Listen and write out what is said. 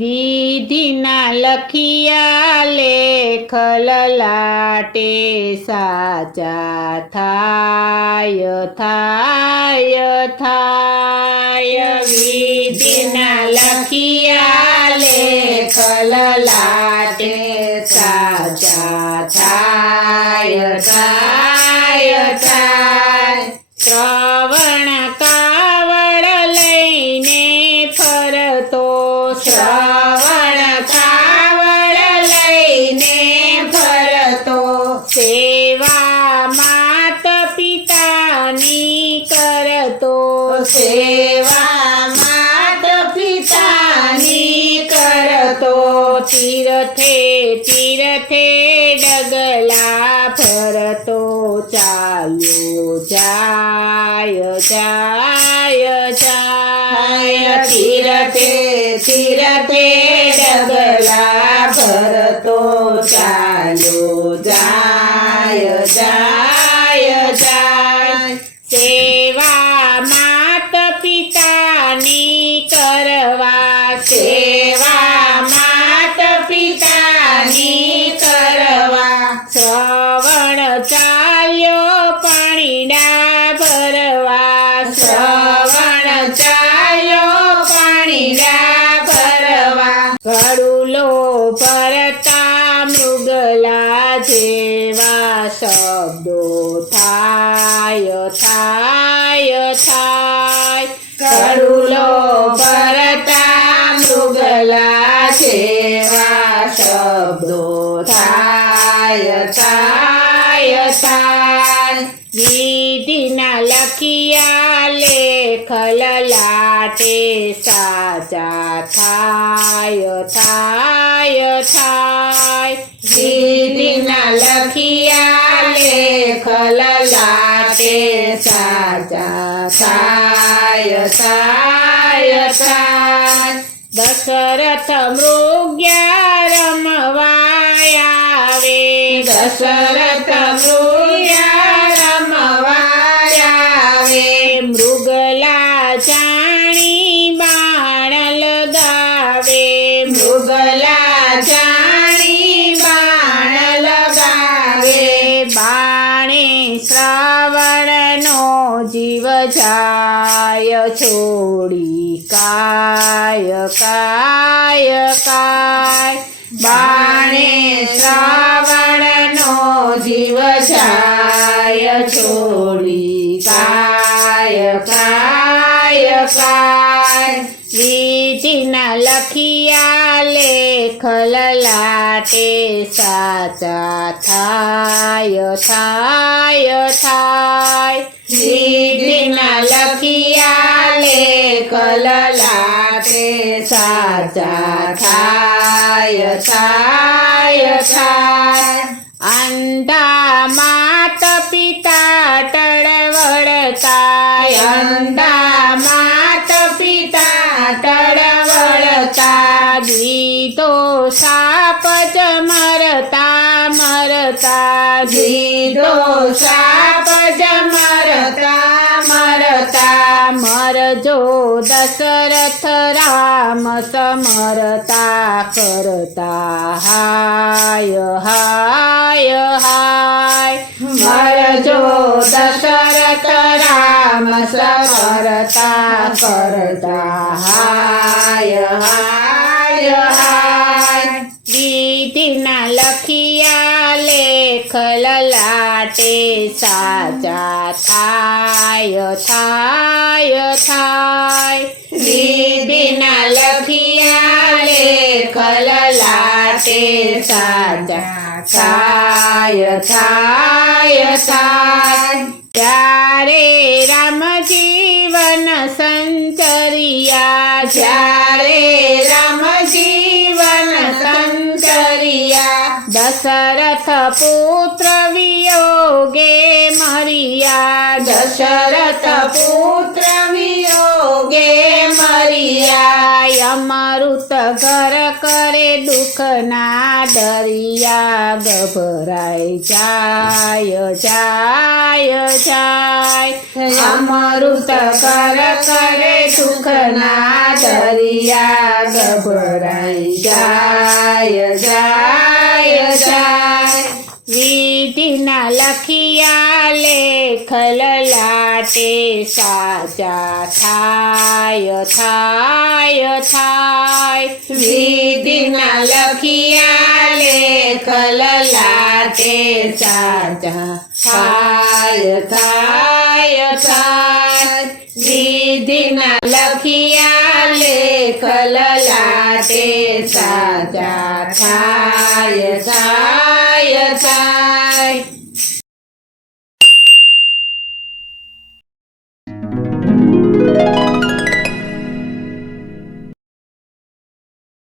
વિધિના લખિયા લેખ લલાટે સાચા થાય થાય થાય વિધિના લખિયા લેખ લલાટે સાચા થાય થાય થાય શ્રવણ કાવડ લઈને ફરતો શ્રવણ કાવડ લઈને ફરતો સેવા માત પિતાની કરતો સેવા માત પિતાની કરતો તીર્થે તીર્થે ડગલા ફરતો ચાલ્યો જાય જાય જાય તીર્થે તીર્થે ડગલા ફરતો ચાલ્યો જાય જાય જાય સેવા માત પિતાની કરવા સેવા માત પિતાની કરવા શ્રવણ ચાલ્યો પાણીડા ભરવા શ્રવણ ચાલ્યો પાણીડા ભરવા ગળુલો ભરતા મૃગલા જેવા શબ્દો થાય થાય થાય ગળુલો ભરતા મૃગલા જેવા શબ્દો થાય થાય થાય વિધિના લખિયા લેખ લલાટે સાચા થાય થાય થાય વિધિના લખિયા લેખ લલાટે સાચા થાય થાય થાય દશરથ મૃગ્યા રમવાયાવે દશરથ મૃગ્યા રમવાયાવે મૃગલા જાણી બાણ લગાવે મૃગલા જાણી બાણ લગાવે બાણે શ્રાવણનો જીવ જાય છોડી કાય કાય કાય બાણે શ્રાવણનો જીવ જાય છોડી કાય કાય કાય વિધિના લખિયા લેખ લલાટે સાચા થાય થાય થાય વિધિના લખિયા લેખ લલાટે સાચા થાય થાય થાય અંધા માત પિતા ટળવળતા અંધા માત પિતા ટળવળતા દીધો સાપ જ મરતા મરતા દીધો સાપ જ મરતા મરતા મરજો દશરથ રામ સમરતા કરતા હાય હાય હાય મરજો દશરથ રામ સમરતા કરતા હાય હાય હાય વિધિના લખિયા લેખ લલાટે સાચા થાય થાય થાય વિધિના લખિયા લેખ લલાટે સાચા થાય થાય થાય ત્યારે રામ જીવન સંચરિયા જ્યારે રામ જીવન સંચરિયા દશરથ પુત્ર વિયોગે મરિયા દશરથ પુત્ર વિયોગે મરિયા દરિયા અમૃત ઘર કરે દુઃખના દરિયા ગભરાઈ જાય જાય જાય અમૃત ઘર કરે દુઃખના દરિયા ગભરાઈ જાય જાય જાય વિધિના લખિયા લેખ લલાટે સાચા થાય થાય થાય વિધિના લખિયા લેખ લલાટે સાચા થાય થાય થાય વિધિના લખિયા લેખ લલાટે સાચા થાય થાય થાય